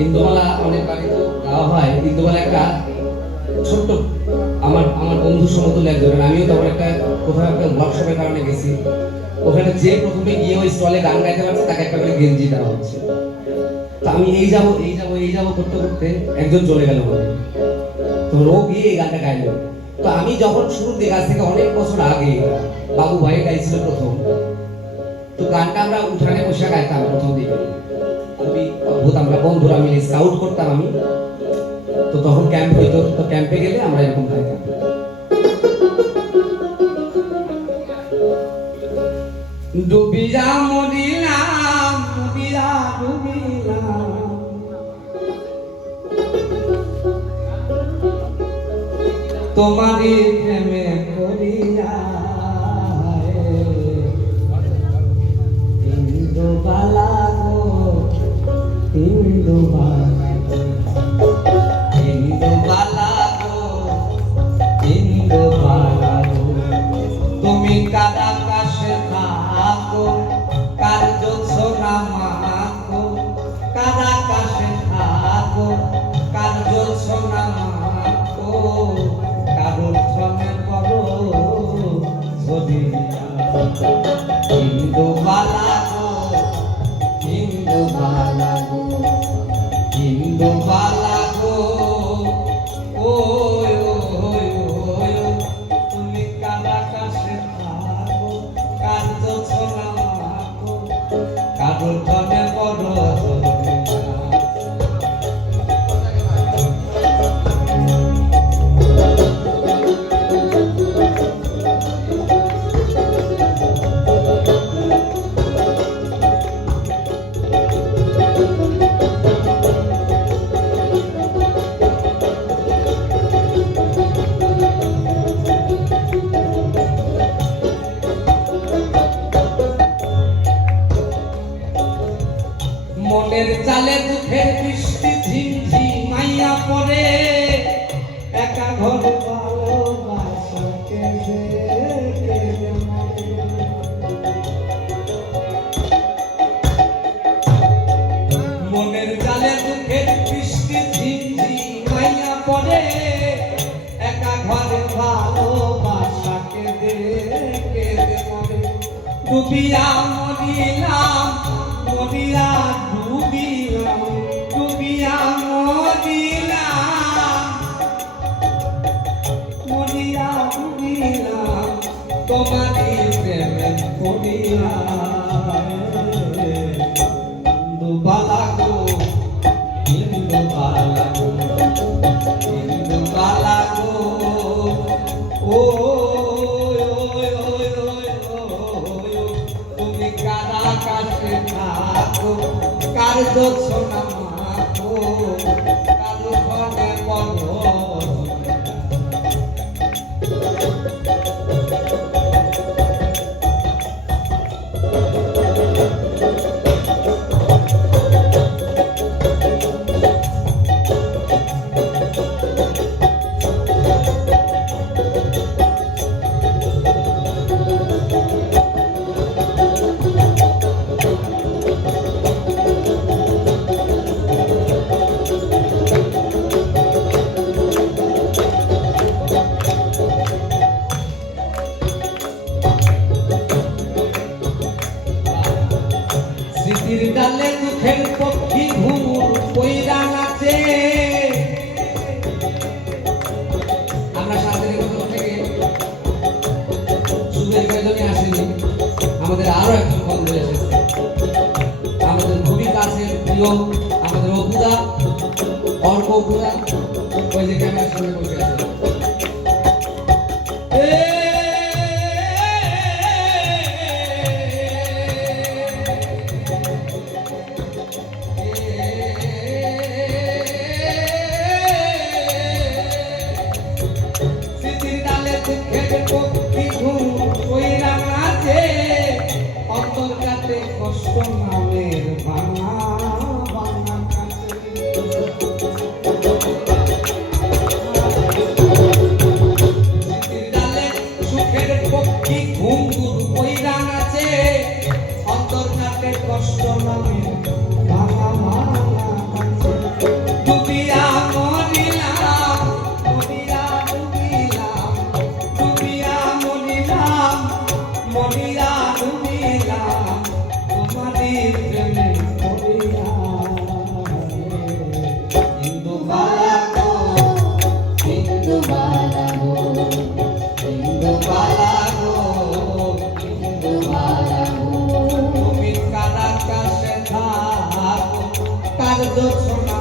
ইন্দুবালা অনেক বাড়ি তো যাওয়া হয়। ইন্দুবালা একটা ছোট্ট আমার আমার বন্ধু সমতুল্য একজন, আমিও তখন একটা কোথাও একটা ওয়ার্কশপের কারণে গেছি। ওখানে যে প্রথমে গিয়ে ওই স্টলে গান গাইতে পারছে তাকে একটা করে গেঞ্জি দেওয়া হচ্ছে। তো আমি এই যাবো করতে করতে একজন চলে গেল বলে, তো ও গিয়ে এই গানটা গাইলো। তো আমি যখন শুরুর দিকে আজ থেকে অনেক বছর আগে বাবু ভাই গাইছিল প্রথম, তো গানটা আমরা উঠানে বসে গাইতাম প্রথম দিকে, খুবই অদ্ভুত। আমরা বন্ধুরা মিলে স্কাউট করতাম আমি, তো তখন ক্যাম্প হইতো, তো ক্যাম্পে গেলে আমরা এরকম গাইতাম। ডুবিয়া মরিলাম, ডুবিয়া ডুবিলাম, তোমারই প্রেমে পড়িয়া, ইন্দুবালা গো ইন্দুবালা, ইন্দুবালা গো ইন্দুবালা গো, তুমি কার আকাশে থাকো, কার জোছনা মাখো, কার আকাশে থাকো, কার জোছনা মাখো, কারোর ছনে পড়ো ঝরিয়া, ইন্দুবালা গো ইন্দুবালা গো ইন্দুবালা গো, ওই ওই ওই তুমি কার আকাশে থাকো, কার জোছনা মাখো, কারোর ছনে পড়ো ঝরিয়া। মনের চালে দুঃখের বৃষ্টি ঝিমঝিমাইয়া পড়ে, একা ঘর ভালোবাসা কেঁদে কেঁদে মরে। মনের চালে দুঃখের বৃষ্টি ঝিমঝিমাইয়া পড়ে, একা ঘরে ভালোবাসা কেঁদে কেঁদে মরে। ডুবিয়া মরিলাম, মরিয়া ডুবিলাম, ডুবিয়া মরিলাম, মরিয়া ডুবিলাম, তোমারই প্রেমে পড়িয়া, ইন্দুবালা গো ইন্দুবালা গো ইন্দুবালা গো, ও তুমি কার আকাশে থাকো, কার জোছনা মাখো, কারো ঘরে পড়ো। স্মৃতির ডালে দুঃখের পক্ষী ঘুমুর কইরা নাচে। আমরা সাথের কোথাও থেকে সুদের প্রয়োজনে আসেনি, আমাদের আরো একজন বন্ধু এসেছে, আমাদের খুবই কাছের প্রিয় আমাদের অপুদা, অর্ক অপুদা, ওই যে ক্যামেরার সামনে বসে আছে। কষ্ট নামের ভাঙা ভাঙা কাছে মধ্যে ছোট্ট